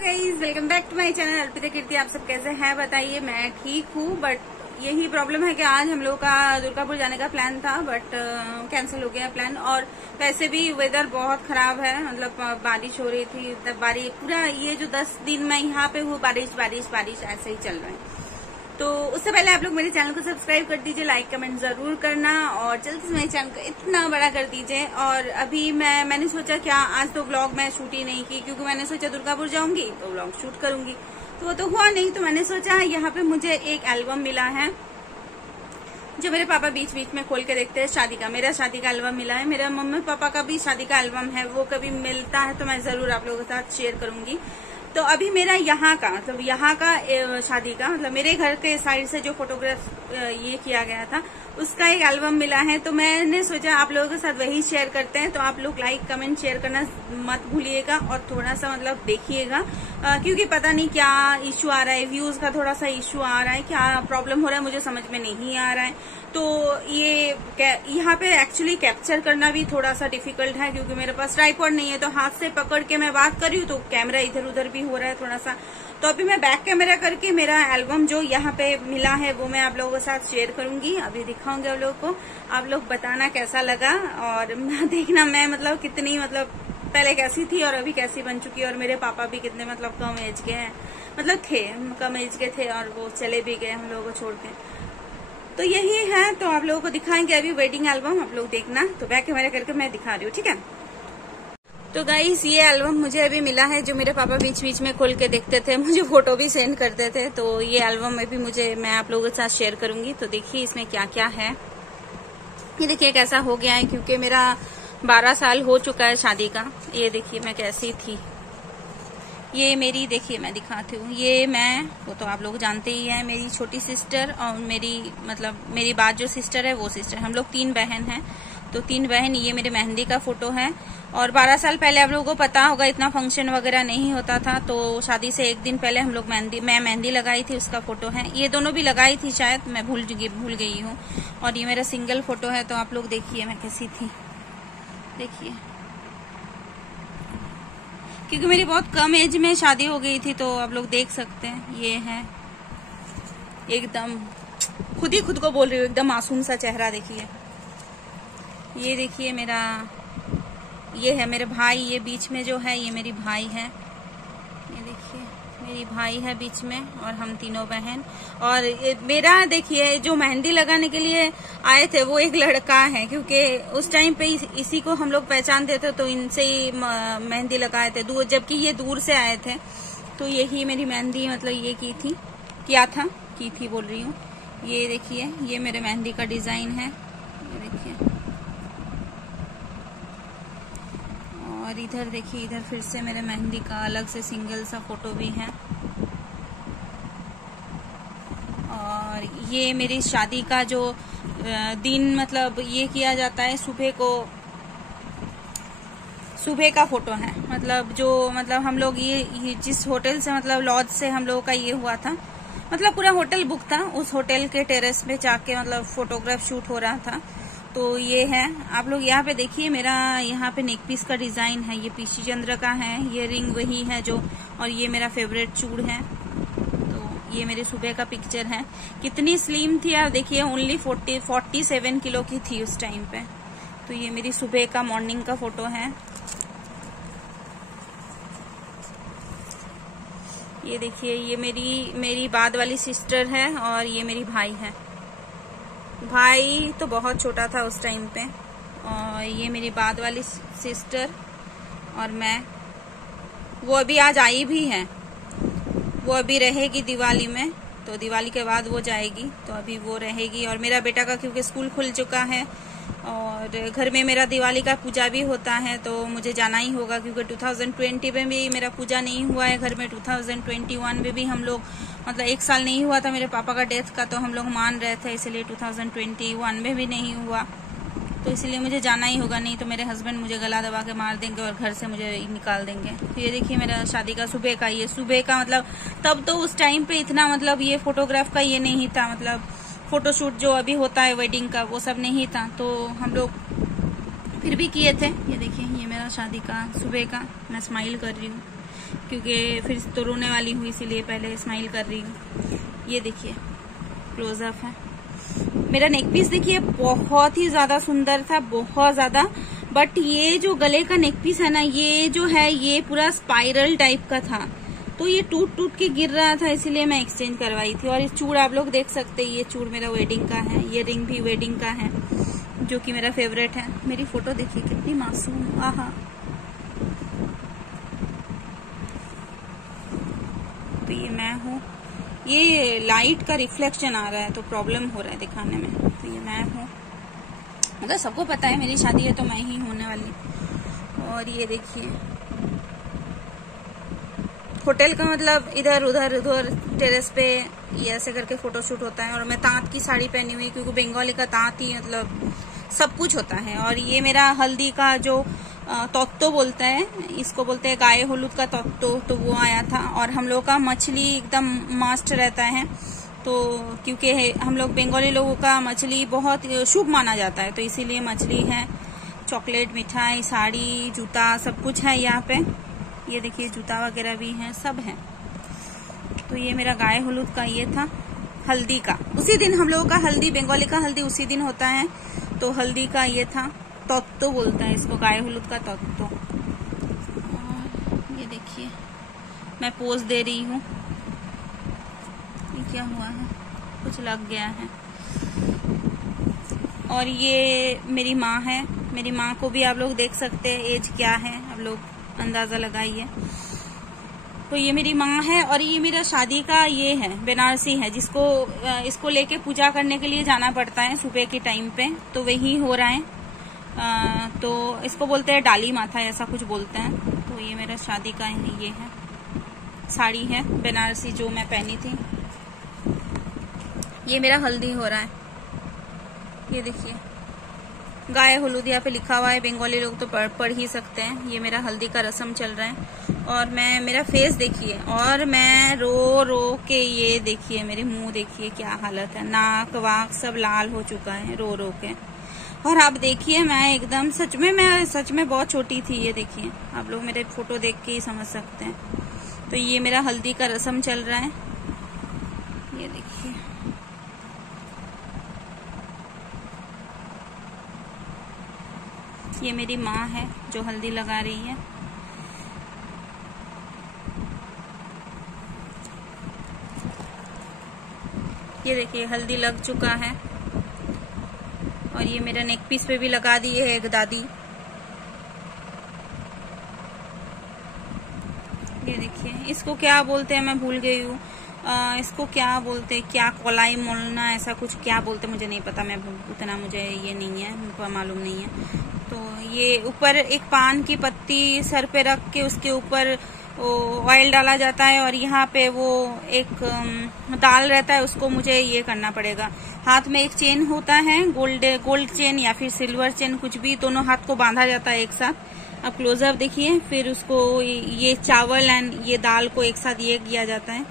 Guys, welcome back to my channel Arpita Kirti. आप सब कैसे हैं बताइए। मैं ठीक हूँ, बट यही प्रॉब्लम है कि आज हम लोग का दुर्गापुर जाने का प्लान था, बट कैंसिल हो गया प्लान। और वैसे भी वेदर बहुत खराब है, मतलब बारिश हो रही थी, तब बारिश पूरा ये जो 10 दिन मैं यहाँ पे हूँ बारिश बारिश बारिश ऐसे ही चल रहा है। तो उससे पहले आप लोग मेरे चैनल को सब्सक्राइब कर दीजिए, लाइक कमेंट जरूर करना और जल्दी से मेरे चैनल को इतना बड़ा कर दीजिए। और अभी मैंने सोचा क्या आज तो व्लॉग मैं शूट ही नहीं की, क्योंकि मैंने सोचा दुर्गापुर जाऊंगी तो व्लॉग शूट करूंगी, तो वो तो हुआ नहीं। तो मैंने सोचा यहाँ पे मुझे एक एल्बम मिला है जो मेरे पापा बीच बीच में खोल के देखते हैं, शादी का, मेरा शादी का एल्बम मिला है। मेरा मम्मी पापा का भी शादी का एल्बम है, वो कभी मिलता है तो मैं जरूर आप लोगों के साथ शेयर करूंगी। तो अभी मेरा यहाँ का मतलब यहाँ का शादी का मतलब मेरे घर के साइड से जो फोटोग्राफ ये किया गया था उसका एक एल्बम मिला है। तो मैंने सोचा आप लोगों के साथ वही शेयर करते हैं। तो आप लोग लाइक कमेंट शेयर करना मत भूलिएगा और थोड़ा सा मतलब देखिएगा, क्योंकि पता नहीं क्या इश्यू आ रहा है, व्यूज का थोड़ा सा इश्यू आ रहा है, क्या प्रॉब्लम हो रहा है मुझे समझ में नहीं आ रहा है। तो ये यहाँ पे एक्चुअली कैप्चर करना भी थोड़ा सा डिफिकल्ट है, क्योंकि मेरे पास ट्राइपॉड नहीं है। तो हाथ से पकड़ के मैं बात कर रही हूँ तो कैमरा इधर उधर भी हो रहा है थोड़ा सा। तो अभी मैं बैक कैमरा करके मेरा एल्बम जो यहाँ पे मिला है वो मैं आप लोगों के साथ शेयर करूंगी, अभी दिखाऊंगी आप लोगों को। आप लोग बताना कैसा लगा और देखना मैं मतलब कितनी मतलब पहले कैसी थी और अभी कैसी बन चुकी है। और मेरे पापा भी कितने मतलब कम एज के हैं, मतलब थे कम एज के थे और वो चले भी गए हम लोगों को छोड़ के। तो यही है, तो आप लोगों को दिखाएंगे अभी वेडिंग एल्बम, आप लोग देखना। तो बैक कैमरा करके मैं दिखा रही हूँ, ठीक है। तो गाइस ये एल्बम मुझे अभी मिला है, जो मेरे पापा बीच बीच में खोल के देखते थे, मुझे फोटो भी सेंड करते थे। तो ये एल्बम में भी मैं आप लोगों के साथ शेयर करूंगी। तो देखिए इसमें क्या क्या है, ये देखिए कैसा हो गया है, क्योंकि मेरा 12 साल हो चुका है शादी का। ये देखिए मैं कैसी थी, ये मेरी देखिए मैं दिखाती हूँ। ये मैं वो तो आप लोग जानते ही हैं, मेरी छोटी सिस्टर और मेरी बात जो सिस्टर है वो सिस्टर, हम लोग 3 बहन हैं। तो 3 बहन, ये मेरे मेहंदी का फोटो है। और 12 साल पहले आप लोगों को पता होगा इतना फंक्शन वगैरह नहीं होता था, तो शादी से 1 दिन पहले हम लोग मैं मेहंदी लगाई थी, उसका फोटो है। ये दोनों भी लगाई थी शायद, मैं भूल गई हूँ। और ये मेरा सिंगल फोटो है। तो आप लोग देखिए मैं कैसी थी, देखिए, क्योंकि मेरी बहुत कम एज में शादी हो गई थी। तो आप लोग देख सकते हैं, ये है एकदम खुद ही खुद को बोल रही हूँ, एकदम मासूम सा चेहरा। देखिए ये देखिए ये है मेरे भाई, ये बीच में जो है ये मेरी भाई है, ये देखिए मेरी भाई है बीच में, और हम तीनों बहन। और मेरा देखिए जो मेहंदी लगाने के लिए आए थे वो एक लड़का है, क्योंकि उस टाइम पे इसी को हम लोग पहचानते थे, तो इनसे ही मेहंदी लगाए थे दूर, जबकि ये दूर से आए थे। तो यही मेरी मेहंदी मतलब ये की थी बोल रही हूँ। ये देखिए ये मेरे मेहंदी का डिजाइन है, ये देखिए। और इधर देखिए, इधर फिर से मेरे मेहंदी का अलग से सिंगल सा फोटो भी है। और ये मेरी शादी का जो दिन मतलब ये किया जाता है, सुबह का फोटो है। मतलब हम लोग ये जिस होटल से मतलब लॉज से हम लोगों का ये हुआ था, मतलब पूरा होटल बुक था, उस होटल के टेरेस पे जाके मतलब फोटोग्राफ शूट हो रहा था। तो ये है, आप लोग यहाँ पे देखिए मेरा यहाँ पे नेक पीस का डिजाइन है, ये पीसी चंद्र का है, ये रिंग वही है जो, और ये मेरा फेवरेट चूड़ है। तो ये मेरे सुबह का पिक्चर है, कितनी स्लिम थी आप देखिए, ओनली 47 किलो की थी उस टाइम पे। तो ये मेरी सुबह का मॉर्निंग का फोटो है। ये देखिए ये मेरी बाद वाली सिस्टर है, और ये मेरी भाई है। भाई तो बहुत छोटा था उस टाइम पे। और ये मेरी बाद वाली सिस्टर और मैं, वो अभी आज आई भी है, वो अभी रहेगी दिवाली में, तो दिवाली के बाद वो जाएगी, तो अभी वो रहेगी। और मेरा बेटा का क्योंकि स्कूल खुल चुका है और घर में मेरा दिवाली का पूजा भी होता है, तो मुझे जाना ही होगा, क्योंकि 2020 में भी मेरा पूजा नहीं हुआ है घर में। 2021 में भी हम लोग मतलब 1 साल नहीं हुआ था मेरे पापा का डेथ का, तो हम लोग मान रहे थे, इसलिए 2021 में भी नहीं हुआ, तो इसलिए मुझे जाना ही होगा। नहीं तो मेरे हस्बैंड मुझे गला दबा के मार देंगे और घर से मुझे निकाल देंगे। तो ये देखिए मेरा शादी का सुबह का, ये सुबह का मतलब तब तो उस टाइम पे इतना मतलब ये फोटोग्राफ का ये नहीं था, मतलब फोटोशूट जो अभी होता है वेडिंग का वो सब नहीं था, तो हम लोग फिर भी किए थे। ये देखिए ये मेरा शादी का सुबह का, मैं स्माइल कर रही हूँ। क्योंकि फिर तो रोने वाली हूँ, इसीलिए पहले स्माइल कर रही हूँ। ये देखिए क्लोजअप है। मेरा नेक पीस देखिए बहुत ही ज्यादा सुंदर था, बहुत ज्यादा। बट ये जो गले का नेक पीस है ना, ये जो है ये पूरा स्पाइरल टाइप का था, तो ये टूट टूट के गिर रहा था, इसीलिए मैं एक्सचेंज करवाई थी। और ये चूड़ आप लोग देख सकते हैं, ये चूड़ मेरा वेडिंग का है, ये रिंग भी वेडिंग का है, जो कि मेरा फेवरेट है। मेरी फोटो देखिए कितनी मासूम, आहा। तो ये मैं हूँ। ये लाइट का रिफ्लेक्शन आ रहा है तो प्रॉब्लम हो रहा है दिखाने में। तो ये मैं हूँ, मतलब सबको पता है मेरी शादी है तो मैं ही होने वाली। और ये देखिए होटल का मतलब इधर उधर उधर टेरेस पे ये ऐसे करके फोटोशूट होता है। और मैं तांत की साड़ी पहनी हुई, क्योंकि बंगाली का तांत ही मतलब सब कुछ होता है। और ये मेरा हल्दी का जो तोत्तो बोलता है, इसको बोलते हैं गाय हलूद का तोत्तो, तो वो आया था। और हम लोग का मछली एकदम मस्त रहता है, तो क्योंकि हम लोग बंगाली लोगों का मछली बहुत शुभ माना जाता है, तो इसीलिए मछली है। चॉकलेट, मिठाई, साड़ी, जूता सब कुछ है यहाँ पे। ये देखिए जूता वगैरह भी है, सब है। तो ये मेरा गाय हलूद का ये था हल्दी का। उसी दिन हम लोगों का हल्दी, बंगाली का हल्दी उसी दिन होता है, तो हल्दी का ये था। तोत्तो बोलता है इसको, गाय हलूद का तोत्तो। और ये देखिए मैं पोज दे रही हूँ। ये क्या हुआ है, कुछ लग गया है। और ये मेरी माँ है, मेरी माँ को भी आप लोग देख सकते हैं, एज क्या है आप लोग अंदाजा लगाइए। तो ये मेरी माँ है। और ये मेरा शादी का ये है, बनारसी है, जिसको इसको लेके पूजा करने के लिए जाना पड़ता है सुबह के टाइम पे, तो वही हो रहा है। तो इसको बोलते हैं डाली माथा, ऐसा कुछ बोलते हैं। तो ये मेरा शादी का ये है, साड़ी है बनारसी जो मैं पहनी थी। ये मेरा हल्दी हो रहा है, ये देखिए गाय हलूद यहाँ पे लिखा हुआ है, बंगाली लोग तो पढ़ ही सकते हैं। ये मेरा हल्दी का रस्म चल रहा है। और मेरा फेस देखिए, और मैं रो रो के, ये देखिए मेरे मुंह देखिए क्या हालत है, नाक वाक सब लाल हो चुका है रो रो के। और आप देखिए मैं एकदम सच में बहुत छोटी थी। ये देखिए आप लोग मेरे फोटो देख के ही समझ सकते हैं। तो ये मेरा हल्दी का रस्म चल रहा है, ये देखिए। ये मेरी माँ है जो हल्दी लगा रही है। ये देखिए हल्दी लग चुका है। और ये मेरा नेक पीस पे भी लगा दी है एक दादी। ये देखिए इसको क्या बोलते हैं मैं भूल गई हूँ। इसको क्या बोलते हैं, क्या कोलाई मोलना ऐसा कुछ क्या बोलते मुझे नहीं पता, मैं उतना मुझे ये नहीं है, मुझको मालूम नहीं है। तो ये ऊपर एक पान की पत्ती सर पे रख के उसके ऊपर ऑयल डाला जाता है। और यहाँ पे वो एक दाल रहता है, उसको मुझे ये करना पड़ेगा। हाथ में एक चेन होता है, गोल्ड चेन या फिर सिल्वर चेन, कुछ भी, दोनों हाथ को बांधा जाता है एक साथ। अब क्लोजअप देखिए। फिर उसको ये चावल एंड ये दाल को एक साथ ये किया जाता है।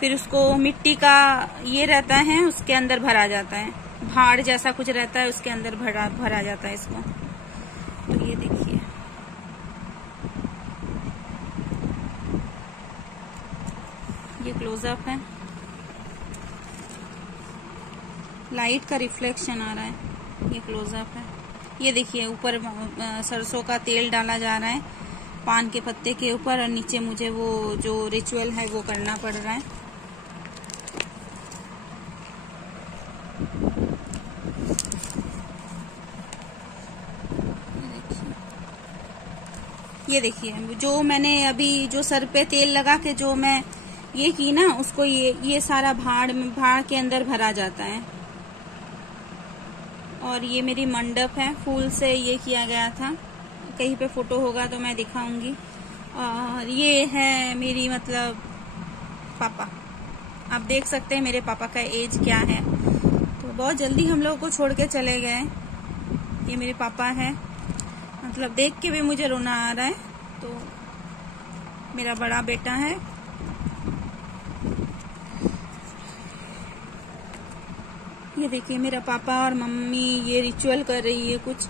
फिर उसको मिट्टी का ये रहता है, उसके अंदर भरा जाता है, भाड़ जैसा कुछ रहता है, उसके अंदर भरा जाता है इसको। तो ये देखिए ये क्लोजअप है, लाइट का रिफ्लेक्शन आ रहा है, ये क्लोजअप है। ये देखिए ऊपर सरसों का तेल डाला जा रहा है पान के पत्ते के ऊपर, और नीचे मुझे वो जो रिचुअल है वो करना पड़ रहा है। ये देखिए जो मैंने अभी जो सर पे तेल लगा के जो मैं ये की ना, उसको ये सारा भाड़ के अंदर भरा जाता है। और ये मेरी मंडप है, फूल से ये किया गया था, कहीं पे फोटो होगा तो मैं दिखाऊंगी। और ये है मेरी मतलब पापा, आप देख सकते हैं मेरे पापा का एज क्या है। तो बहुत जल्दी हम लोग को छोड़ के चले गए। ये मेरे पापा है, मतलब देख के भी मुझे रोना आ रहा है। तो मेरा बड़ा बेटा है, ये देखिए मेरा पापा और मम्मी ये रिचुअल कर रही है कुछ।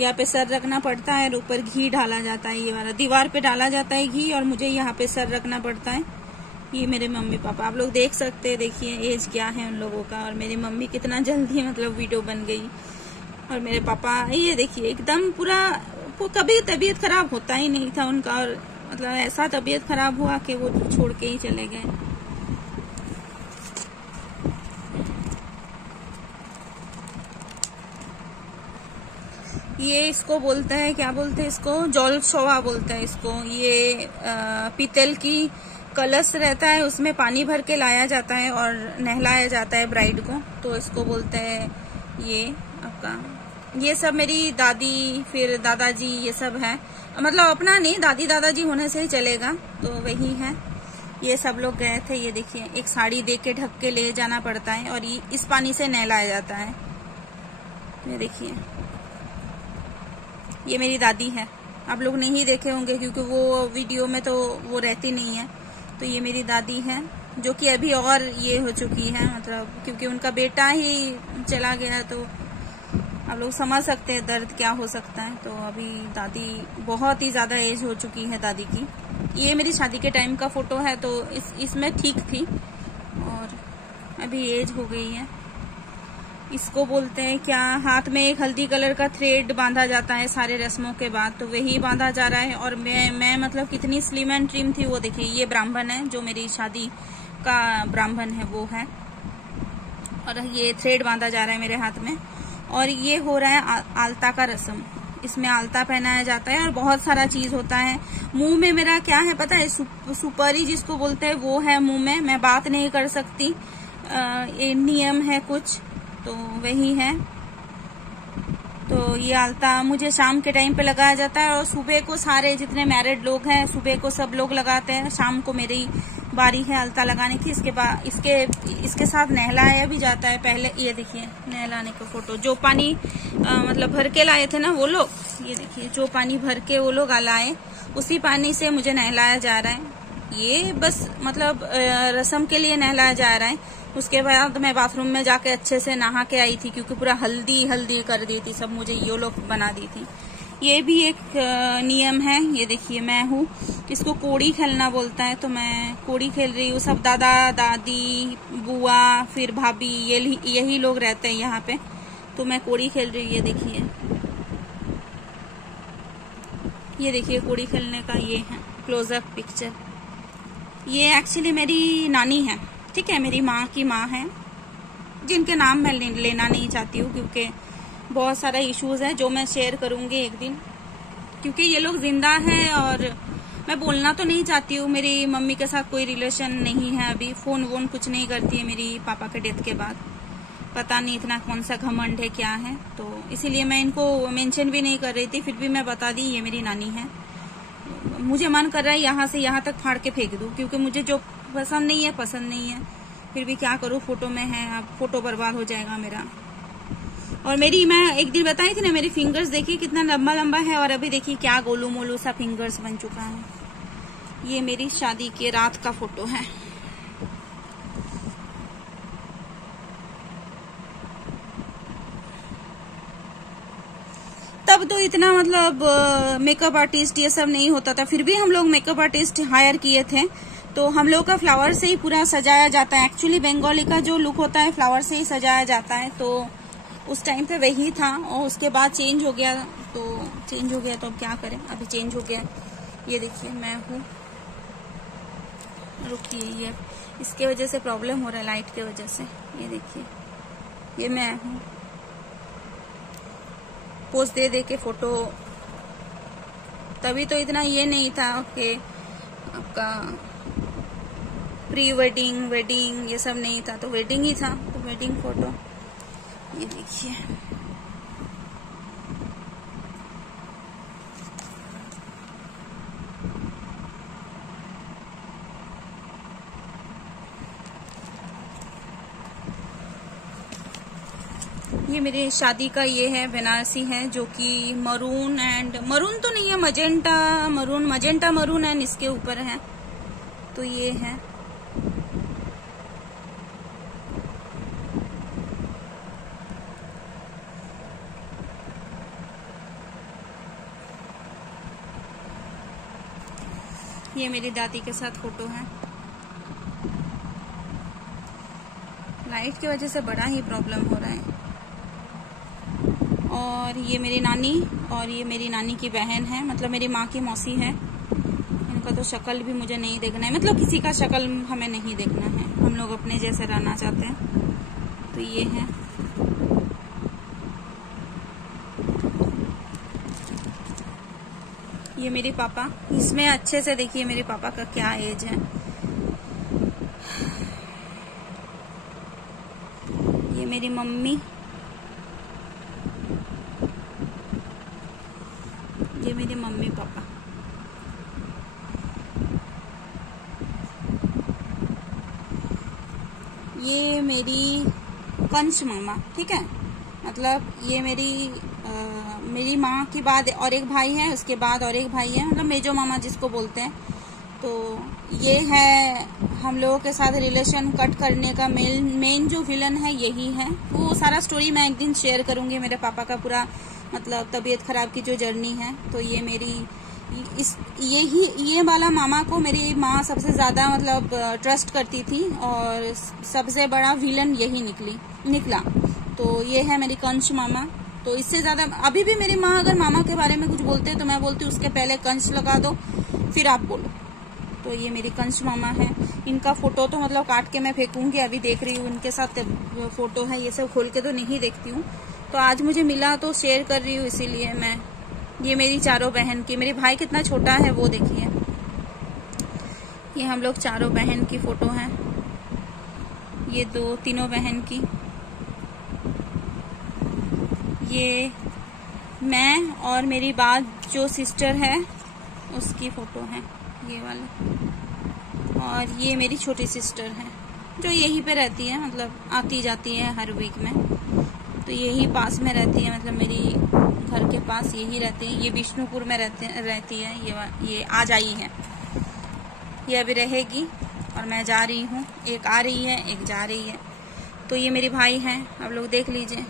यहाँ पे सर रखना पड़ता है और ऊपर घी डाला जाता है। ये वाला दीवार पे डाला जाता है घी और मुझे यहाँ पे सर रखना पड़ता है। ये मेरे मम्मी पापा, आप लोग देख सकते हैं, देखिए एज क्या है उन लोगों का। और मेरी मम्मी कितना जल्दी मतलब वीडियो बन गई। और मेरे पापा ये देखिए एकदम पूरा, कभी तबीयत खराब होता ही नहीं था उनका। और मतलब ऐसा तबीयत खराब हुआ कि वो छोड़ के ही चले गए। ये इसको बोलते हैं, क्या बोलते हैं इसको, जौलशोवा बोलते हैं इसको। ये पीतल की कलश रहता है, उसमें पानी भर के लाया जाता है और नहलाया जाता है ब्राइड को, तो इसको बोलते हैं ये आपका। ये सब मेरी दादी फिर दादाजी ये सब है, मतलब अपना नहीं, दादी दादाजी होने से ही चलेगा, तो वही है। ये सब लोग गए थे। ये देखिए एक साड़ी दे के ढक के ले जाना पड़ता है और ये इस पानी से नहलाया जाता है। ये देखिए ये मेरी दादी है, आप लोग नहीं देखे होंगे क्योंकि वो वीडियो में तो वो रहती नहीं है। तो ये मेरी दादी है जो कि अभी और ये हो चुकी है, मतलब क्योंकि उनका बेटा ही चला गया, तो आप लोग समझ सकते हैं दर्द क्या हो सकता है। तो अभी दादी बहुत ही ज्यादा एज हो चुकी है दादी की। ये मेरी शादी के टाइम का फोटो है, तो इसमें ठीक थी और अभी एज हो गई है। इसको बोलते हैं क्या, हाथ में एक हल्दी कलर का थ्रेड बांधा जाता है सारे रस्मों के बाद, तो वही बांधा जा रहा है। और मैं मतलब कितनी स्लिम एंड ट्रिम थी वो देखिए। ये ब्राह्मण है जो मेरी शादी का ब्राह्मण है वो है, और ये थ्रेड बांधा जा रहा है मेरे हाथ में। और ये हो रहा है आलता का रस्म, इसमें आलता पहनाया जाता है और बहुत सारा चीज होता है। मुंह में मेरा क्या है पता है, सुपारी जिसको बोलते हैं वो है मुंह में, मैं बात नहीं कर सकती, ये नियम है कुछ, तो वही है। तो ये आलता मुझे शाम के टाइम पे लगाया जाता है और सुबह को सारे जितने मैरिड लोग हैं सुबह को सब लोग लगाते हैं, शाम को मेरी बारी है आलता लगाने की। इसके बाद इसके साथ नहलाया भी जाता है। पहले ये देखिए नहलाने का फोटो, जो पानी मतलब भर के लाए थे ना वो लोग, ये देखिए जो पानी भर के वो लोग लाए उसी पानी से मुझे नहलाया जा रहा है। ये बस मतलब रस्म के लिए नहलाया जा रहा है। उसके बाद मैं बाथरूम में जाके अच्छे से नहा के आई थी क्योंकि पूरा हल्दी हल्दी कर दी थी सब, मुझे ये लोग बना दी थी। ये भी एक नियम है। ये देखिए मैं हूँ, इसको कोड़ी खेलना बोलता है, तो मैं कोड़ी खेल रही हूँ। सब दादा दादी बुआ फिर भाभी यही लोग रहते हैं यहाँ पे, तो मैं कोड़ी खेल रही हूँ। ये देखिए कोड़ी खेलने का ये है क्लोजअप पिक्चर। ये एक्चुअली मेरी नानी है, ठीक है, मेरी माँ की माँ है, जिनके नाम मैं लेना नहीं चाहती हूँ क्योंकि बहुत सारा इश्यूज है जो मैं शेयर करूंगी एक दिन, क्योंकि ये लोग जिंदा हैं और मैं बोलना तो नहीं चाहती हूँ। मेरी मम्मी के साथ कोई रिलेशन नहीं है अभी, फोन वोन कुछ नहीं करती है मेरी पापा के डेथ के बाद। पता नहीं इतना कौन सा घमंड है क्या है, तो इसीलिए मैं इनको मेंशन भी नहीं कर रही थी, फिर भी मैं बता दी ये मेरी नानी है। मुझे मन कर रहा है यहाँ से यहाँ तक फाड़ के फेंक दूं क्योंकि मुझे जो पसंद नहीं है, फिर भी क्या करूँ, फोटो में है, अब फोटो बर्बाद हो जाएगा मेरा। और मेरी, मैं एक दिन बताई थी ना, मेरी फिंगर्स देखिए कितना लंबा लंबा है और अभी देखिए क्या गोलू मोलू सा फिंगर्स बन चुका है। ये मेरी शादी के रात का फोटो है। तब तो इतना मतलब मेकअप आर्टिस्ट ये सब नहीं होता था, फिर भी हम लोग मेकअप आर्टिस्ट हायर किए थे, तो हम लोग का फ्लावर से ही पूरा सजाया जाता है। एक्चुअली बंगाली का जो लुक होता है फ्लावर से ही सजाया जाता है, तो उस टाइम पे वही था और उसके बाद चेंज हो गया तो अब क्या करें, अभी चेंज हो गया। ये देखिए मैं हूँ, रुकिए, ये इसके वजह से प्रॉब्लम हो रहा है, लाइट के वजह से। ये देखिए ये मैं हूँ, पोज दे के फोटो। तभी तो इतना ये नहीं था कि आपका प्री वेडिंग वेडिंग ये सब नहीं था, तो वेडिंग ही था, तो वेडिंग फोटो। ये देखिए ये मेरी शादी का ये है, बनारसी है जो कि मरून तो नहीं है, मजेंटा मरून एंड इसके ऊपर है, तो ये है। ये मेरी दादी के साथ फोटो है। लाइट की वजह से बड़ा ही प्रॉब्लम हो रहा है। और ये मेरी नानी और ये मेरी नानी की बहन है, मतलब मेरी माँ की मौसी है। इनका तो शक्ल भी मुझे नहीं देखना है, मतलब किसी का शक्ल हमें नहीं देखना है, हम लोग अपने जैसे रहना चाहते हैं। तो ये है। ये मेरे पापा, इसमें अच्छे से देखिए मेरे पापा का क्या एज है। ये मेरी मम्मी, ये मेरे मम्मी पापा। ये मेरी कंच मामा, ठीक है। मतलब ये मेरी माँ के बाद और एक भाई है, उसके बाद और एक भाई है, मतलब मेजो मामा जिसको बोलते हैं। तो ये है हम लोगों के साथ रिलेशन कट करने का मेन जो विलन है यही है। वो सारा स्टोरी मैं एक दिन शेयर करूंगी, मेरे पापा का पूरा मतलब तबीयत खराब की जो जर्नी है। तो ये मेरी ये वाला मामा को मेरी माँ सबसे ज्यादा मतलब ट्रस्ट करती थी और सबसे बड़ा विलन यही निकला। तो ये है मेरी कंच मामा। तो इससे ज्यादा अभी भी मेरी माँ अगर मामा के बारे में कुछ बोलते हैं तो मैं बोलती हूँ उसके पहले कंच लगा दो फिर आप बोलो। तो ये मेरी कंच मामा है। इनका फोटो तो मतलब काट के मैं फेंकूंगी, अभी देख रही हूँ इनके साथ फोटो है, ये सब खोल के तो नहीं देखती हूँ। तो आज मुझे मिला तो शेयर कर रही हूँ, इसीलिए मैं। ये मेरी चारों बहन की, मेरी भाई कितना छोटा है वो देखिए। ये हम लोग चारों बहन की फोटो है, ये तीनों बहन की। ये मैं और मेरी बाद जो सिस्टर है उसकी फोटो है, ये वाली। और ये मेरी छोटी सिस्टर है जो यहीं पे रहती है, मतलब आती जाती है हर वीक में। तो यही पास में रहती है, मतलब मेरी घर के पास यही रहती है। ये विष्णुपुर में रहती है। ये आज आई है, ये अभी रहेगी और मैं जा रही हूँ। एक आ रही है, एक जा रही है। तो ये मेरे भाई हैं, आप लोग देख लीजिए।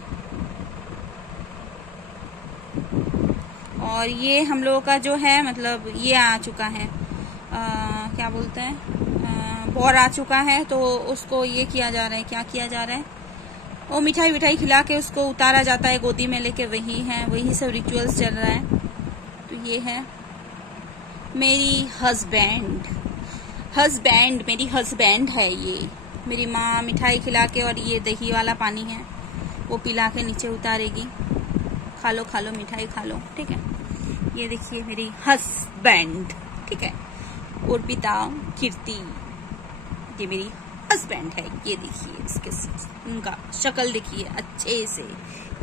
और ये हम लोगों का जो है मतलब ये आ चुका है, क्या बोलते हैं, बौर आ चुका है। तो उसको ये किया जा रहा है, क्या किया जा रहा है, वो मिठाई विठाई खिला के उसको उतारा जाता है गोदी में लेके, वही सब रिचुअल्स चल रहा है। तो ये है मेरी हस्बैंड, मेरी हस्बैंड है ये। मेरी माँ मिठाई खिला के और ये दही वाला पानी है वो पिला के नीचे उतारेगी। खा लो मिठाई खा लो, ठीक है। ये देखिए मेरी हस्बैंड, ठीक है। और पिता कीर्ति, ये मेरी हस्बैंड है। ये देखिए इसके उनका शक्ल देखिए अच्छे से,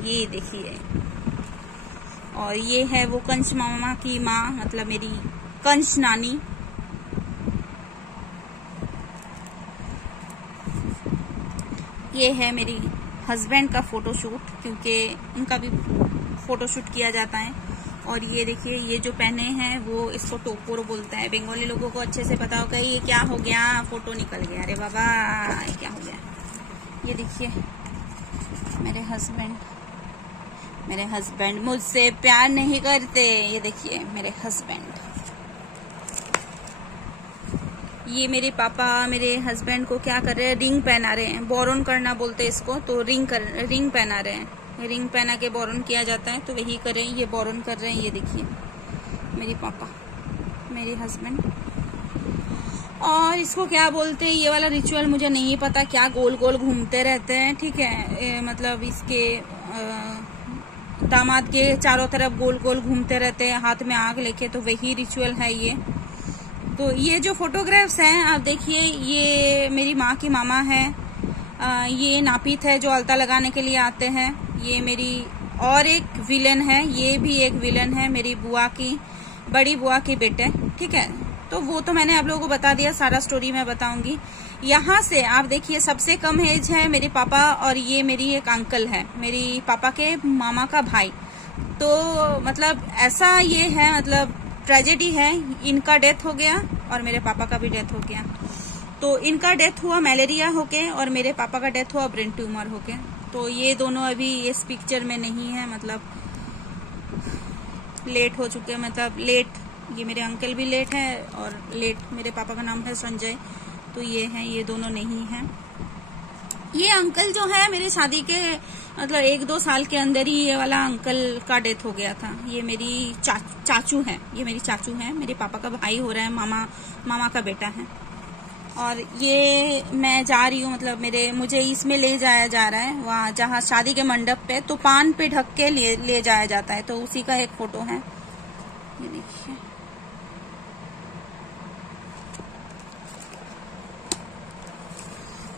ये देखिए। और ये है वो कंच मामा की माँ, मतलब मेरी कंच नानी। ये है मेरी हस्बैंड का फोटोशूट, क्योंकि उनका भी फोटोशूट किया जाता है। और ये देखिए ये जो पहने हैं वो इसको टोपोरो बोलता है। बंगाली लोगों को अच्छे से पता होगा। ये क्या हो गया, फोटो निकल गया, अरे बाबा ये क्या हो गया। ये देखिए मेरे हस्बैंड मुझसे प्यार नहीं करते। ये देखिए मेरे हस्बैंड। ये मेरे पापा मेरे हस्बैंड को क्या कर रहे हैं, रिंग पहना रहे हैं। बोरन करना बोलते हैं इसको, तो रिंग पहना रहे हैं। रिंग पहना के बोरन किया जाता है, तो वही कर रहे हैं, ये बोरन कर रहे हैं। ये देखिए मेरे पापा, मेरे हस्बैंड। और इसको क्या बोलते हैं, ये वाला रिचुअल मुझे नहीं पता, क्या गोल गोल घूमते रहते हैं, ठीक है। मतलब इसके दामाद के चारों तरफ गोल गोल घूमते रहते हैं हाथ में आग लेके, तो वही रिचुअल है ये। तो ये जो फोटोग्राफ्स हैं आप देखिए, ये मेरी माँ की मामा है। ये नापित है जो अलता लगाने के लिए आते हैं। ये मेरी और एक विलन है, ये भी एक विलन है, मेरी बुआ की, बड़ी बुआ की बेटे, ठीक है। तो वो तो मैंने आप लोगों को बता दिया, सारा स्टोरी मैं बताऊंगी। यहाँ से आप देखिए सबसे कम एज है मेरे पापा, और ये मेरी एक अंकल है, मेरी पापा के मामा का भाई। तो मतलब ऐसा ये है, मतलब ट्रेजेडी है। इनका डेथ हो गया और मेरे पापा का भी डेथ हो गया। तो इनका डेथ हुआ मलेरिया होके और मेरे पापा का डेथ हुआ ब्रेन ट्यूमर होके। तो ये दोनों अभी इस पिक्चर में नहीं है, मतलब लेट हो चुके, मतलब लेट ये मेरे अंकल भी लेट है और लेट मेरे पापा का नाम है संजय, तो ये हैं, ये दोनों नहीं हैं। ये अंकल जो है मेरे शादी के मतलब 1-2 साल के अंदर ही ये वाला अंकल का डेथ हो गया था। ये मेरी चाचू है, ये मेरी चाचू है, मेरे पापा का भाई हो रहा है, मामा का बेटा है। और ये मैं जा रही हूँ, मतलब मुझे इसमें ले जाया जा रहा है वहाँ जहाँ शादी के मंडप पे, तो पान पे ढक के ले जाया जाता है, तो उसी का एक फोटो है, ये देखिए।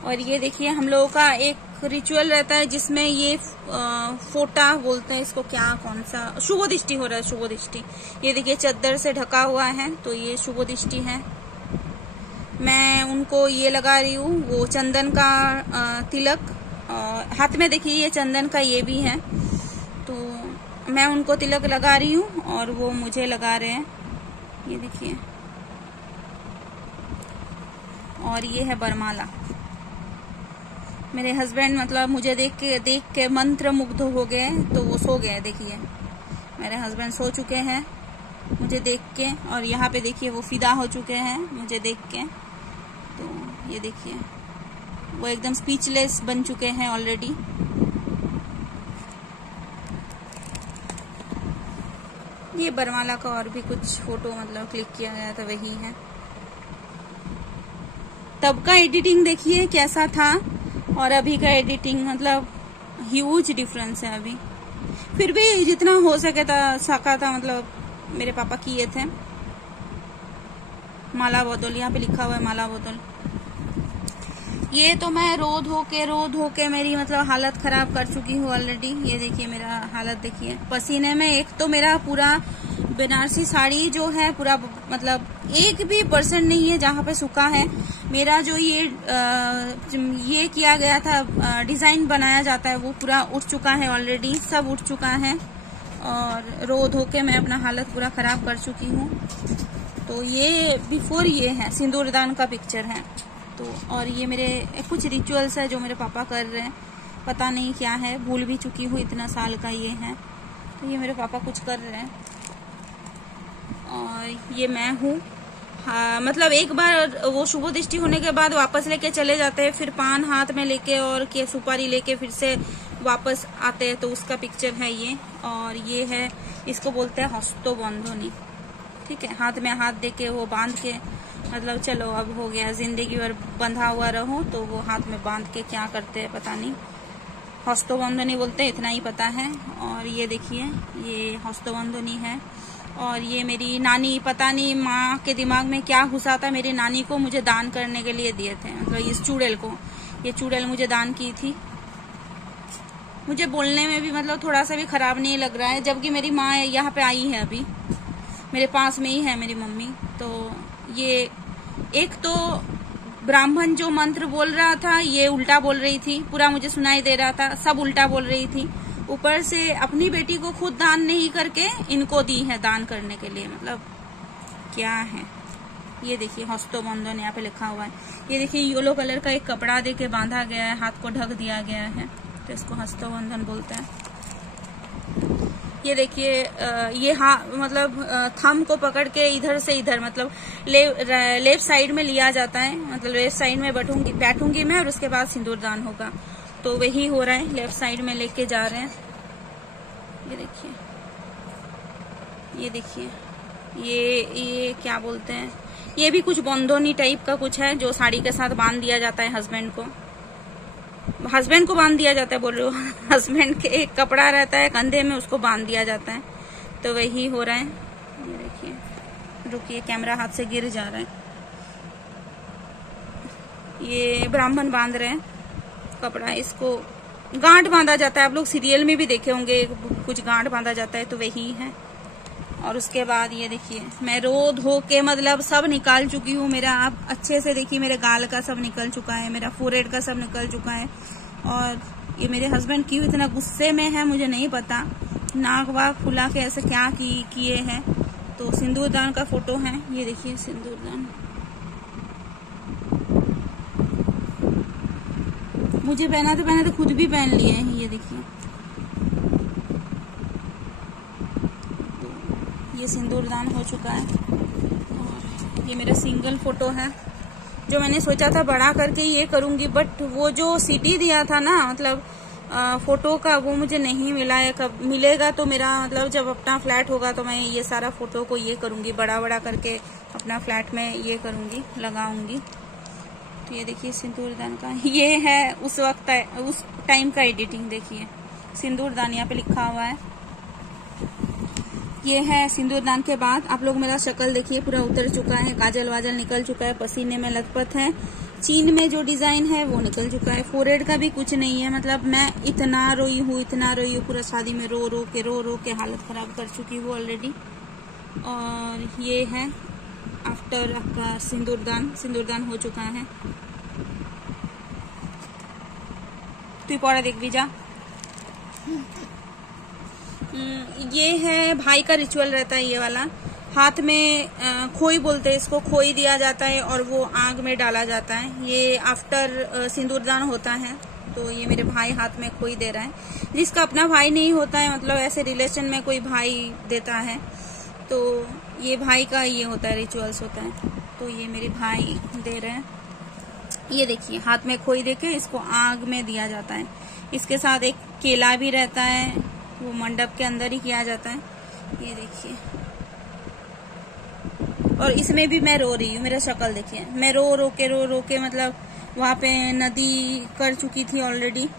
और ये देखिए हम लोगों का एक रिचुअल रहता है जिसमें ये फोटा बोलते हैं इसको, क्या कौन सा, शुभोदृष्टि हो रहा है, शुभोदृष्टि। ये देखिए चद्दर से ढका हुआ है, तो ये शुभोदृष्टि है। मैं उनको ये लगा रही हूँ, वो चंदन का तिलक, हाथ में देखिए ये चंदन का ये भी है, तो मैं उनको तिलक लगा रही हूँ और वो मुझे लगा रहे हैं, ये देखिए। और ये है बरमाला। मेरे हस्बैंड मतलब मुझे देख के मंत्र मुग्ध हो गए, तो वो सो गए। देखिए मेरे हस्बैंड सो चुके हैं मुझे देख के, और यहाँ पे देखिए वो फिदा हो चुके हैं मुझे देख के। तो ये देखिए वो एकदम स्पीचलेस बन चुके हैं ऑलरेडी। ये बरमाला का और भी कुछ फोटो मतलब क्लिक किया गया था, वही है। तब का एडिटिंग देखिए कैसा था और अभी का एडिटिंग, मतलब ह्यूज डिफरेंस है अभी। फिर भी जितना हो सका था मतलब मेरे पापा किए थे। माला बदल, यहाँ पे लिखा हुआ है माला बदल। ये तो मैं रो धो के मेरी मतलब हालत खराब कर चुकी हूँ ऑलरेडी। ये देखिए मेरा हालत देखिए, पसीने में। एक तो मेरा पूरा बनारसी साड़ी जो है पूरा मतलब 1% नहीं है जहाँ पे सूखा है। मेरा जो ये किया गया था, डिजाइन बनाया जाता है, वो पूरा उठ चुका है ऑलरेडी, सब उठ चुका है। और रो धो के मैं अपना हालत पूरा खराब कर चुकी हूँ। तो ये बिफोर ये है, सिंदूरदान का पिक्चर है। तो और ये मेरे कुछ रिचुअल्स है जो मेरे पापा कर रहे हैं, पता नहीं क्या है, भूल भी चुकी हूँ, इतना साल का ये है। तो ये मेरे पापा कुछ कर रहे हैं और ये मैं हूँ। हाँ, मतलब एक बार वो शुभोदृष्टि होने के बाद वापस लेके चले जाते हैं, फिर पान हाथ में लेके और के सुपारी लेके फिर से वापस आते हैं, तो उसका पिक्चर है ये। और ये है, इसको बोलते हैं हस्तो बंधनी, ठीक है। हाथ में हाथ देके वो बांध के मतलब चलो अब हो गया, जिंदगी भर बंधा हुआ रहो, तो वो हाथ में बांध के क्या करते हैं पता नहीं, हस्तबंधनी बोलते हैं, इतना ही पता है। और ये देखिए ये हस्तबंधनी है। और ये मेरी नानी, पता नहीं माँ के दिमाग में क्या घुसा था, मेरी नानी को मुझे दान करने के लिए दिए थे, मतलब इस चूड़ेल को, ये चूड़ेल मुझे दान की थी। मुझे बोलने में भी मतलब थोड़ा सा भी खराब नहीं लग रहा है, जबकि मेरी माँ यहाँ पे आई है, अभी मेरे पास में ही है मेरी मम्मी। तो ये एक तो ब्राह्मण जो मंत्र बोल रहा था ये उल्टा बोल रही थी, पूरा मुझे सुनाई दे रहा था, सब उल्टा बोल रही थी। ऊपर से अपनी बेटी को खुद दान नहीं करके इनको दी है दान करने के लिए, मतलब क्या है। ये देखिए हस्तबंधन यहाँ पे लिखा हुआ है। ये देखिए येलो कलर का एक कपड़ा देके बांधा गया है, हाथ को ढक दिया गया है, तो इसको हस्तबंधन बोलते हैं। ये देखिए ये मतलब थंब को पकड़ के इधर से इधर मतलब लेफ्ट साइड में लिया जाता है, मतलब लेफ्ट साइड में बैठूंगी मैं और उसके बाद सिंदूरदान होगा, तो वही हो रहा है, लेफ्ट साइड में लेके जा रहे हैं। ये देखिए, ये देखिए ये क्या बोलते हैं, ये भी कुछ बंधोनी टाइप का कुछ है जो साड़ी के साथ बांध दिया जाता है हस्बैंड को बांध दिया जाता है, बोल रहे हो, हस्बैंड के एक कपड़ा रहता है कंधे में, उसको बांध दिया जाता है, तो वही हो रहा है। ये देखिए, रुकिए कैमरा हाथ से गिर जा रहा है। ये ब्राह्मण बांध रहे हैं कपड़ा, इसको गांठ बांधा जाता है, आप लोग सीरियल में भी देखे होंगे, कुछ गांठ बांधा जाता है, तो वही है। और उसके बाद ये देखिए मैं रो धो के मतलब सब निकाल चुकी हूँ मेरा, आप अच्छे से देखिए मेरे गाल का सब निकल चुका है, मेरा फोरहेड का सब निकल चुका है। और ये मेरे हस्बैंड क्यों इतना गुस्से में है मुझे नहीं पता, नाक वाक फुला के ऐसे क्या किए हैं। तो सिंदूरदान का फोटो है, ये देखिए सिंदूरदान, मुझे पहनाते खुद भी पहन लिए हैं, ये देखिए। ये सिंदूरदान हो चुका है। और ये मेरा सिंगल फोटो है जो मैंने सोचा था बड़ा करके ये करूंगी, बट वो जो सिटी दिया था ना मतलब फोटो का, वो मुझे नहीं मिला है। कब मिलेगा तो मेरा मतलब जब अपना फ्लैट होगा तो मैं ये सारा फोटो को ये करूंगी, बड़ा बड़ा करके अपना फ्लैट में ये करूंगी, लगाऊंगी। तो ये देखिए सिंदूरदान का, ये है उस वक्त उस टाइम का एडिटिंग। देखिए सिंदूरदान यहाँ पे लिखा हुआ है। ये है सिंदूरदान के बाद। आप लोग मेरा शक्ल देखिए पूरा उतर चुका है, काजल वाजल निकल चुका है, पसीने में लथपथ है, चीन में जो डिजाइन है वो निकल चुका है, फोरहेड का भी कुछ नहीं है। मतलब मैं इतना रोई हूँ, पूरा शादी में रो रो के हालत खराब कर चुकी हूँ ऑलरेडी। और ये है आफ्टर आपका सिंदूरदान हो चुका है। तू पौड़ा देख भी जा। ये है भाई का रिचुअल रहता है, ये वाला हाथ में खोई बोलते हैं इसको, खोई दिया जाता है और वो आग में डाला जाता है। ये आफ्टर सिंदूरदान होता है। तो ये मेरे भाई हाथ में खोई दे रहा है, जिसका अपना भाई नहीं होता है, मतलब ऐसे रिलेशन में कोई भाई देता है तो ये भाई का ये होता है, रिचुअल्स होता है। तो ये मेरे भाई दे रहे हैं। ये देखिए हाथ में खोई देके इसको आग में दिया जाता है। इसके साथ एक केला भी रहता है, वो मंडप के अंदर ही किया जाता है। ये देखिए, और इसमें भी मैं रो रही हूँ, मेरा शक्ल देखिए, मैं रो रो के मतलब वहां पे नदी कर चुकी थी ऑलरेडी।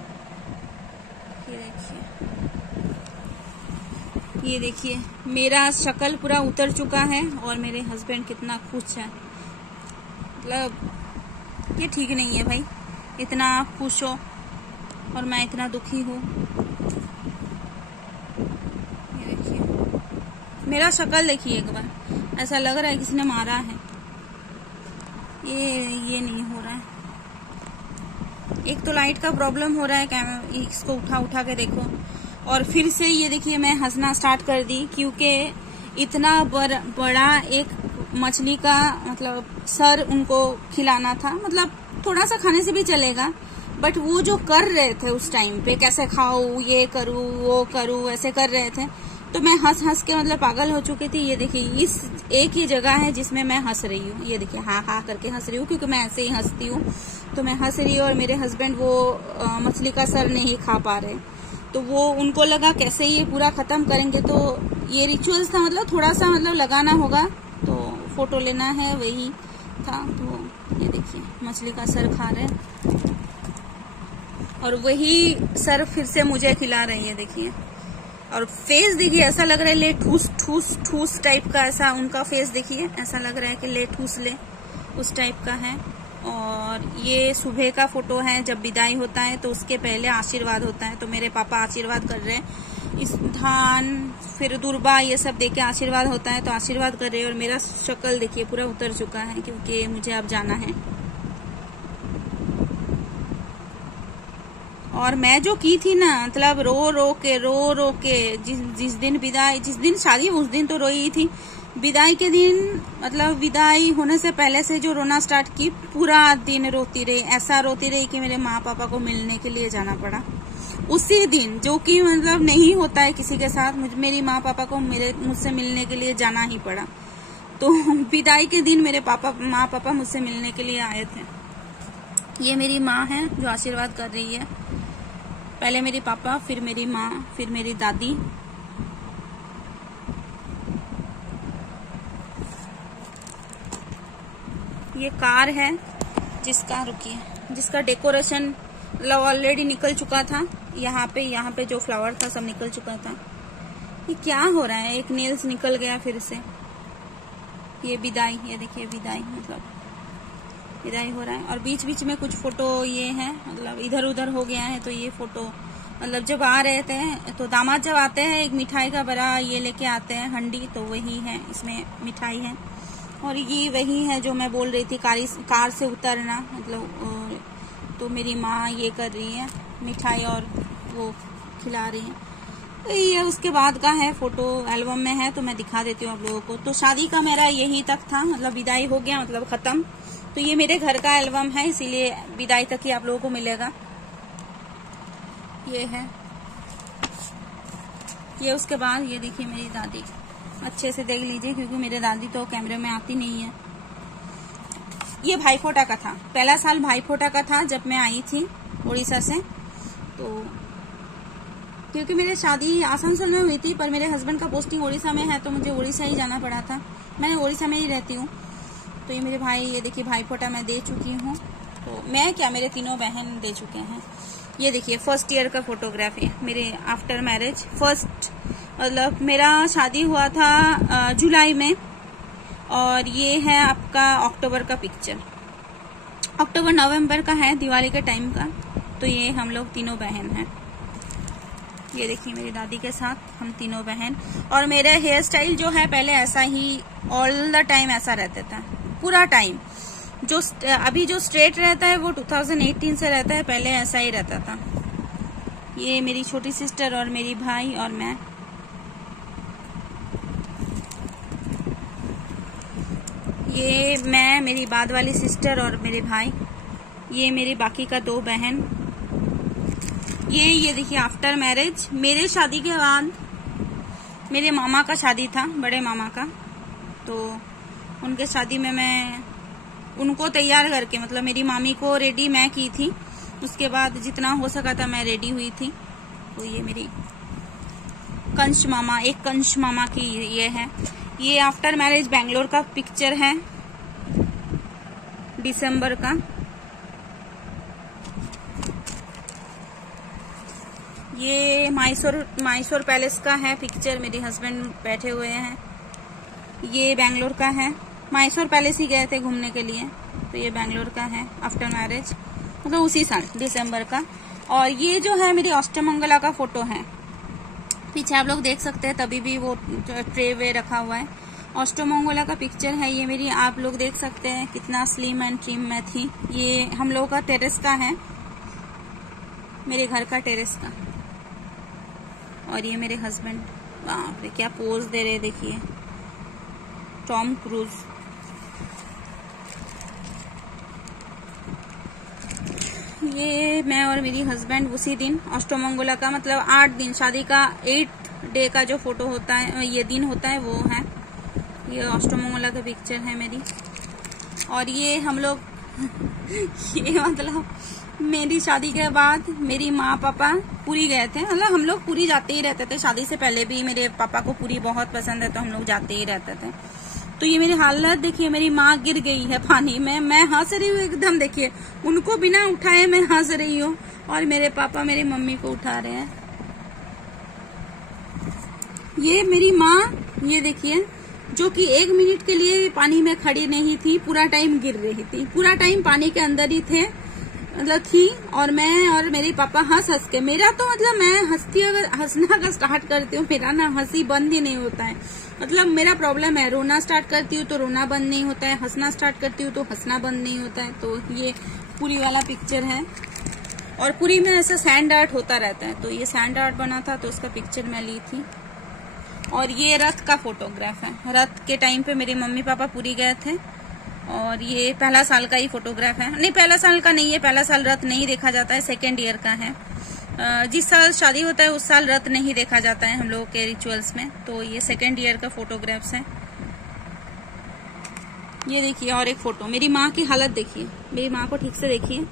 ये देखिए मेरा शक्ल पूरा उतर चुका है और मेरे हस्बैंड कितना खुश है। मतलब ये ठीक नहीं है भाई, इतना खुश हो और मैं इतना दुखी हूँ। ये देखिए मेरा शक्ल देखिए एक बार, ऐसा लग रहा है किसी ने मारा है। ये नहीं हो रहा है। एक तो लाइट का प्रॉब्लम हो रहा है, कैमरा इसको उठा के देखो। और फिर से ये देखिए मैं हंसना स्टार्ट कर दी, क्योंकि इतना बड़ा एक मछली का मतलब सर उनको खिलाना था। मतलब थोड़ा सा खाने से भी चलेगा, बट वो जो कर रहे थे उस टाइम पे, कैसे खाऊं, ये करूं वो करूं, ऐसे कर रहे थे, तो मैं हंस के मतलब पागल हो चुकी थी। ये देखिए इस एक ही जगह है जिसमें मैं हंस रही हूँ। ये देखिए हाँ करके हंस रही हूँ, क्योंकि मैं ऐसे ही हंसती हूँ। तो मैं हंस रही हूँ और मेरे हस्बैंड वो मछली का सर नहीं खा पा रहे, तो वो उनको लगा कैसे ये पूरा खत्म करेंगे। तो ये रिचुअल्स था, मतलब थोड़ा सा मतलब लगाना होगा, तो फोटो लेना है, वही था। तो ये देखिए मछली का सर खा रहे और वही सर फिर से मुझे खिला रही है। देखिए और फेस देखिए, ऐसा लग रहा है ले ठूस टाइप का, ऐसा उनका फेस देखिए, ऐसा लग रहा है कि ले ठूस ले, उस टाइप का है। और ये सुबह का फोटो है, जब विदाई होता है तो उसके पहले आशीर्वाद होता है। तो मेरे पापा आशीर्वाद कर रहे हैं, इस धान फिर दुर्बा ये सब देके आशीर्वाद होता है, तो आशीर्वाद कर रहे हैं। और मेरा शक्ल देखिए पूरा उतर चुका है, क्योंकि मुझे अब जाना है। और मैं जो की थी ना, मतलब रो के जिस दिन विदाई, जिस दिन शादी उस दिन तो रोई थी, विदाई के दिन मतलब विदाई होने से पहले से जो रोना स्टार्ट की, पूरा दिन रोती रही। ऐसा रोती रही कि मेरे माँ पापा को मिलने के लिए जाना पड़ा उसी दिन, जो कि मतलब नहीं होता है किसी के साथ। मेरी माँ पापा को मुझसे मिलने के लिए जाना ही पड़ा। तो विदाई के दिन मेरे माँ पापा मुझसे मिलने के लिए आए थे। ये मेरी माँ है जो आशीर्वाद कर रही है, पहले मेरे पापा, फिर मेरी माँ, फिर मेरी दादी। ये कार है जिसका डेकोरेशन मतलब ऑलरेडी निकल चुका था। यहाँ पे जो फ्लावर था सब निकल चुका था। ये क्या हो रहा है, एक नेल्स निकल गया फिर से। ये विदाई, ये देखिए विदाई, मतलब विदाई हो रहा है। और बीच बीच में कुछ फोटो ये है, मतलब इधर उधर हो गया है। तो ये फोटो मतलब जब आ रहे थे, तो दामाद जब आते हैं एक मिठाई का बड़ा ये लेके आते हैं हंडी, तो वही है, इसमें मिठाई है। और ये वही है जो मैं बोल रही थी, कार से उतरना, मतलब तो मेरी माँ ये कर रही है, मिठाई और वो खिला रही है। तो ये उसके बाद का है, फोटो एल्बम में है, तो मैं दिखा देती हूँ आप लोगों को। तो शादी का मेरा यही तक था, मतलब विदाई हो गया, मतलब खत्म। तो ये मेरे घर का एल्बम है, इसीलिए विदाई तक ही आप लोगों को मिलेगा। ये है, ये उसके बाद ये देखिए मेरी दादी, अच्छे से देख लीजिए, क्योंकि मेरे दादी तो कैमरे में आती नहीं है। ये भाईफोटा का था, पहला साल भाईफोटा का था जब मैं आई थी उड़ीसा से। तो क्योंकि मेरी शादी आसनसोल में हुई थी, पर मेरे हस्बैंड का पोस्टिंग उड़ीसा में है, तो मुझे उड़ीसा ही जाना पड़ा था। मैं उड़ीसा में ही रहती हूँ। तो ये मेरे भाई, ये देखिए भाईफोटा मैं दे चुकी हूँ। तो मैं क्या, मेरे तीनों बहन दे चुके हैं। ये देखिए फर्स्ट ईयर का फोटोग्राफ है मेरे आफ्टर मैरिज। फर्स्ट मतलब मेरा शादी हुआ था जुलाई में, और ये है आपका अक्टूबर का पिक्चर, अक्टूबर नवंबर का है, दिवाली के टाइम का। तो ये हम लोग तीनों बहन हैं। ये देखिए मेरी दादी के साथ हम तीनों बहन। और मेरा हेयर स्टाइल जो है पहले ऐसा ही ऑल द टाइम ऐसा रहता था, पूरा टाइम। जो अभी जो स्ट्रेट रहता है वो 2018 से रहता है, पहले ऐसा ही रहता था। ये मेरी छोटी सिस्टर और मेरी भाई और मैं। ये मैं, मेरी बाद वाली सिस्टर और मेरे भाई। ये मेरी बाकी का 2 बहन। ये देखिए आफ्टर मैरिज, मेरे शादी के बाद मेरे मामा का शादी था, बड़े मामा का। तो उनके शादी में मैं उनको तैयार करके, मतलब मेरी मामी को रेडी मैं की थी। उसके बाद जितना हो सका था मैं रेडी हुई थी। तो ये मेरी कंश मामा, एक कंश मामा की ये है। ये आफ्टर मैरिज बेंगलोर का पिक्चर है, दिसंबर का। ये मैसूर पैलेस का है पिक्चर, मेरे हस्बैंड बैठे हुए हैं। ये बेंगलोर का है, मैसूर पैलेस ही गए थे घूमने के लिए। तो ये बेंगलोर का है आफ्टर मैरिज, मतलब उसी साल दिसंबर का। और ये जो है मेरी अष्टमंगला का फोटो है, पीछे आप लोग देख सकते हैं, तभी भी वो ट्रे वे रखा हुआ है। अष्टमंगला का पिक्चर है ये मेरी, आप लोग देख सकते हैं कितना स्लिम एंड ट्रिम में थी। ये हम लोगों का टेरेस का है, मेरे घर का टेरेस का। और ये मेरे हस्बैंड, बाप रे क्या पोज दे रहे, देखिए टॉम क्रूज। ये मैं और मेरी हस्बैंड उसी दिन अष्टमंगला का, मतलब 8 दिन, शादी का 8th डे का जो फोटो होता है, ये दिन होता है, वो है। ये अष्टमंगला का पिक्चर है मेरी। और ये हम लोग ये मतलब मेरी शादी के बाद मेरी माँ पापा पुरी गए थे, मतलब हम लोग पुरी जाते ही रहते थे। शादी से पहले भी मेरे पापा को पुरी बहुत पसंद है, तो हम लोग जाते ही रहते थे। तो ये मेरी हालत देखिए, मेरी माँ गिर गई है पानी में, मैं हंस रही हूँ एकदम। देखिए उनको बिना उठाए मैं हंस रही हूँ, और मेरे पापा मेरी मम्मी को उठा रहे हैं। ये मेरी माँ, ये देखिए, जो कि 1 मिनट के लिए पानी में खड़ी नहीं थी, पूरा टाइम गिर रही थी, पूरा टाइम पानी के अंदर ही थे, मतलब थी। और मैं और मेरे पापा हंस के, मेरा तो मतलब मैं हंसती, अगर हंसना का स्टार्ट करती हूँ, मेरा ना हंसी बंद ही नहीं होता है। मतलब मेरा प्रॉब्लम है, रोना स्टार्ट करती हूँ तो रोना बंद नहीं होता है, हंसना स्टार्ट करती हूँ तो हंसना बंद नहीं होता है। तो ये पुरी वाला पिक्चर है। और पुरी में ऐसा सैंड आर्ट होता रहता है, तो ये सैंड आर्ट बना था, तो उसका पिक्चर मैं ली थी। और ये रथ का फोटोग्राफ है, रथ के टाइम पे मेरे मम्मी पापा पुरी गए थे। और ये पहला साल का ही फोटोग्राफ है, नहीं पहला साल का नहीं है, पहला साल रथ नहीं देखा जाता है, 2nd ईयर का है। जिस साल शादी होता है उस साल रथ नहीं देखा जाता है हम लोगों के रिचुअल्स में। तो ये 2nd ईयर का फोटोग्राफ्स है। ये देखिए और एक फोटो, मेरी माँ की हालत देखिए, मेरी माँ को ठीक से देखिए,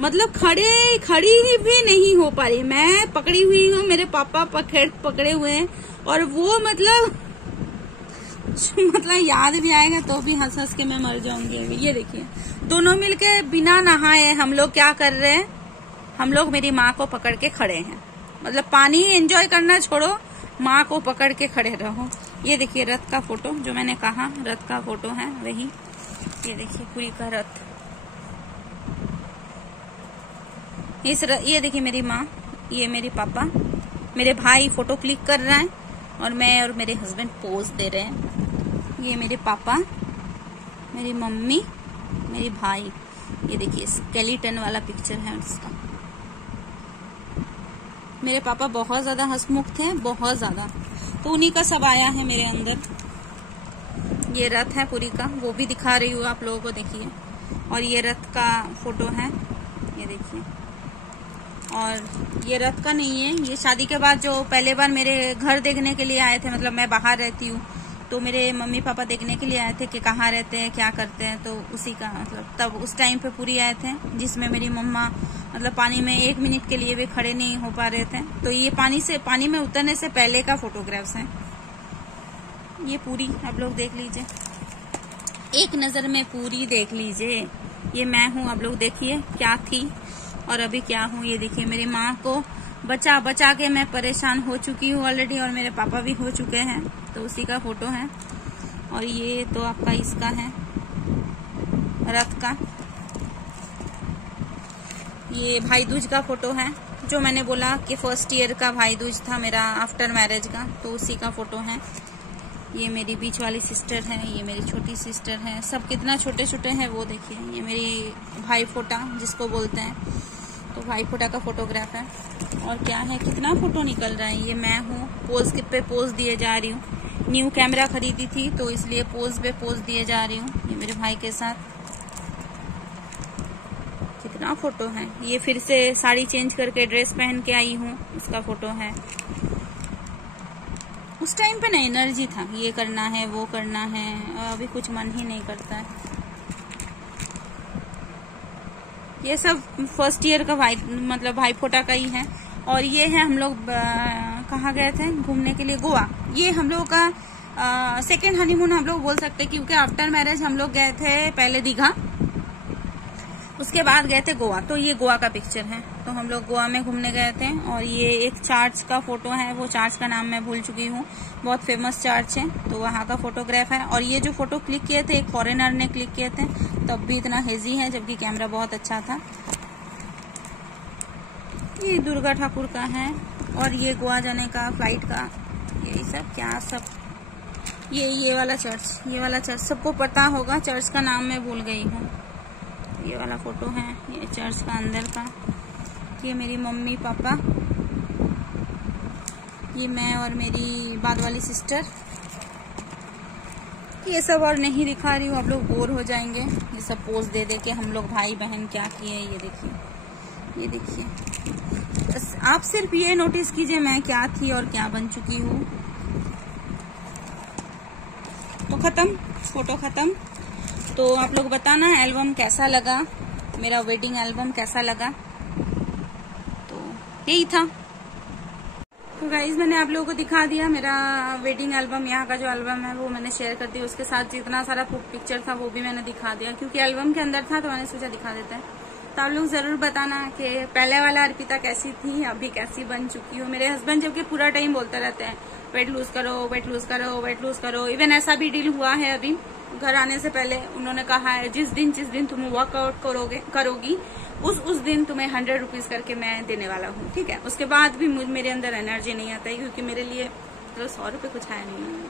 मतलब खड़ी भी नहीं हो पा रही। मैं पकड़ी हुई हूँ, मेरे पापा पकड़े हुए हैं, और वो मतलब याद भी आएगा तो भी हंस हंस के मैं मर जाऊंगी। ये देखिए दोनों मिलके बिना नहाए हम लोग क्या कर रहे हैं, हम लोग मेरी माँ को पकड़ के खड़े हैं। मतलब पानी एंजॉय करना छोड़ो, माँ को पकड़ के खड़े रहो। ये देखिए रथ का फोटो, जो मैंने कहा रथ का फोटो है वही। ये देखिए पुरी का रथ। ये देखिए मेरी माँ, ये मेरे पापा, मेरे भाई फोटो क्लिक कर रहा है, और मैं और मेरे हस्बैंड पोज दे रहे हैं। ये मेरे पापा, मेरी मम्मी, मेरी भाई। ये देखिए स्केलेटन वाला पिक्चर है उसका। मेरे पापा बहुत ज्यादा हंसमुख थे, बहुत ज्यादा, तो उन्हीं का सब आया है मेरे अंदर। ये रथ है पुरी का, वो भी दिखा रही हूँ आप लोगों को, देखिए। और ये रथ का फोटो है, ये देखिए। और ये रथ का नहीं है, ये शादी के बाद जो पहले बार मेरे घर देखने के लिए आए थे, मतलब मैं बाहर रहती हूँ तो मेरे मम्मी पापा देखने के लिए आए थे कि कहाँ रहते हैं, क्या करते हैं, तो उसी का मतलब तब उस टाइम पे पूरी आए थे, जिसमें मेरी मम्मा मतलब पानी में 1 मिनट के लिए भी खड़े नहीं हो पा रहे थे। तो ये पानी में उतरने से पहले का फोटोग्राफ्स हैं। ये पूरी आप लोग देख लीजिए, एक नजर में पूरी देख लीजिए। ये मैं हूँ, आप लोग देखिए क्या थी और अभी क्या हूँ। ये देखिए मेरी माँ को बचा बचा के मैं परेशान हो चुकी हूँ ऑलरेडी, और मेरे पापा भी हो चुके हैं, तो उसी का फोटो है। और ये तो आपका इसका है रथ का, ये भाई दूज का फोटो है, जो मैंने बोला कि फर्स्ट ईयर का भाई दूज था मेरा आफ्टर मैरिज का, तो उसी का फोटो है। ये मेरी बीच वाली सिस्टर है, ये मेरी छोटी सिस्टर है, सब कितना छोटे छोटे हैं वो देखिए। ये मेरी भाई फोटा जिसको बोलते हैं, तो भाई फोटा का फोटोग्राफ है। और क्या है, कितना फोटो निकल रहा है। ये मैं हूँ, पोज पे पोज दिए जा रही हूँ। न्यू कैमरा खरीदी थी तो इसलिए पोज पे पोज दिए जा रही हूँ। ये मेरे भाई के साथ कितना फोटो है। ये फिर से साड़ी चेंज करके ड्रेस पहन के आई हूँ, उसका फोटो है। उस टाइम पे ना एनर्जी था, ये करना है वो करना है, अभी कुछ मन ही नहीं करता है। ये सब फर्स्ट ईयर का भाई फोटा का ही है। और ये है हम लोग कहाँ गए थे घूमने के लिए, गोवा। ये हम लोग का सेकेंड हनीमून हम लोग बोल सकते हैं, क्योंकि आफ्टर मैरिज हम लोग गए थे पहले दीघा, उसके बाद गए थे गोवा। तो ये गोवा का पिक्चर है, तो हम लोग गोवा में घूमने गए थे। और ये एक चर्च का फोटो है, वो चर्च का नाम मैं भूल चुकी हूँ, बहुत फेमस चर्च है, तो वहाँ का फोटोग्राफ है। और ये जो फोटो क्लिक किए थे एक फॉरेनर ने क्लिक किए थे, तब भी इतना हेजी है, जबकि कैमरा बहुत अच्छा था। ये दुर्गा ठाकुर का है, और ये गोवा जाने का फ्लाइट का, यही सब क्या सब। ये वाला चर्च सबको पता होगा, चर्च का नाम मैं भूल गई हूँ। ये वाला फोटो है, ये चर्च का अंदर का। ये मेरी मम्मी पापा, ये मैं और मेरी बाद वाली सिस्टर। ये सब और नहीं दिखा रही हूँ, आप लोग बोर हो जाएंगे। ये सब पोज दे दे के हम लोग भाई बहन क्या किए, ये देखिए। बस आप सिर्फ ये नोटिस कीजिए मैं क्या थी और क्या बन चुकी हूँ। तो खत्म, फोटो खत्म। तो आप लोग बताना एल्बम कैसा लगा, मेरा वेडिंग एल्बम कैसा लगा। तो यही था। तो गाइज मैंने आप लोगों को दिखा दिया मेरा वेडिंग एल्बम। यहाँ का जो एल्बम है वो मैंने शेयर कर दिया, उसके साथ जितना सारा पिक्चर था वो भी मैंने दिखा दिया, क्योंकि एल्बम के अंदर था तो मैंने सोचा दिखा देता है। तो आप लोग जरूर बताना कि पहले वाला अर्पिता कैसी थी, अभी कैसी बन चुकी हो। मेरे हस्बैंड जबकि पूरा टाइम बोलते रहते हैं वेट लूज करो, वेट लूज करो, वेट लूज करो। इवन ऐसा भी डील हुआ है, अभी घर आने से पहले उन्होंने कहा है जिस दिन तुम वर्कआउट करोगी उस दिन तुम्हें 100 रुपीज करके मैं देने वाला हूँ, ठीक है। उसके बाद भी मेरे अंदर एनर्जी नहीं आता है, क्योंकि मेरे लिए मतलब 100 रुपये कुछ है नहीं।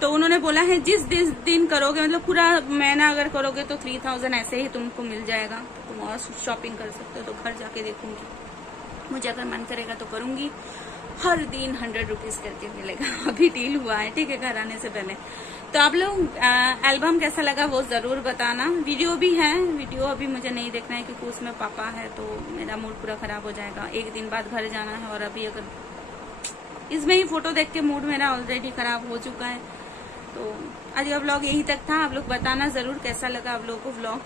तो उन्होंने बोला है जिस दिन करोगे, मतलब पूरा महीना अगर करोगे तो 3000 ऐसे ही तुमको मिल जाएगा, तुम और शॉपिंग कर सकते हो। तो घर जाके देखूंगी, मुझे अगर मन करेगा तो करूंगी। हर दिन 100 रुपीज करके मिलेगा, अभी डील हुआ है, ठीक है, घर आने से पहले। तो आप लोग एल्बम कैसा लगा वो जरूर बताना। वीडियो भी है, वीडियो अभी मुझे नहीं देखना है क्योंकि उसमें पापा है, तो मेरा मूड पूरा खराब हो जाएगा। 1 दिन बाद घर जाना है, और अभी अगर इसमें ही फोटो देख के मूड मेरा ऑलरेडी खराब हो चुका है। तो आज का व्लॉग यही तक था। आप लोग बताना जरूर कैसा लगा आप लोगों को व्लॉग।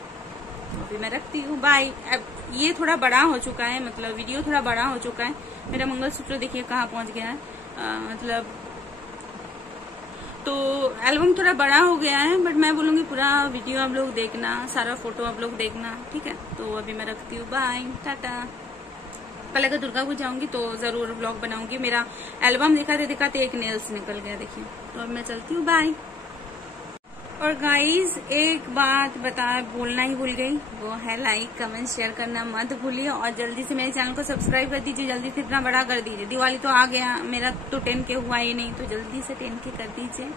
अभी मैं रखती हूँ, बाय। अब ये थोड़ा बड़ा हो चुका है, मतलब वीडियो थोड़ा बड़ा हो चुका है। मेरा मंगलसूत्र देखिए कहाँ पहुंच गया है, मतलब तो एल्बम थोड़ा बड़ा हो गया है, बट मैं बोलूंगी पूरा वीडियो आप लोग देखना, सारा फोटो आप लोग देखना, ठीक है। तो अभी मैं रखती हूँ, बाय, टाटा। कल अगर दुर्गापुर जाऊंगी तो जरूर व्लॉग बनाऊंगी। मेरा एल्बम दिखाते दिखाते एक नेल्स निकल गया, देखिए। तो अब मैं चलती हूँ, बाय। और गाइज एक बात बोलना ही भूल गई, वो है लाइक कमेंट शेयर करना मत भूलिए, और जल्दी से मेरे चैनल को सब्सक्राइब कर दीजिए, जल्दी से इतना बड़ा कर दीजिए। दिवाली तो आ गया, मेरा तो 10K हुआ ही नहीं, तो जल्दी से 10K कर दीजिए।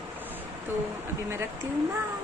तो अभी मैं रखती हूँ, बाय।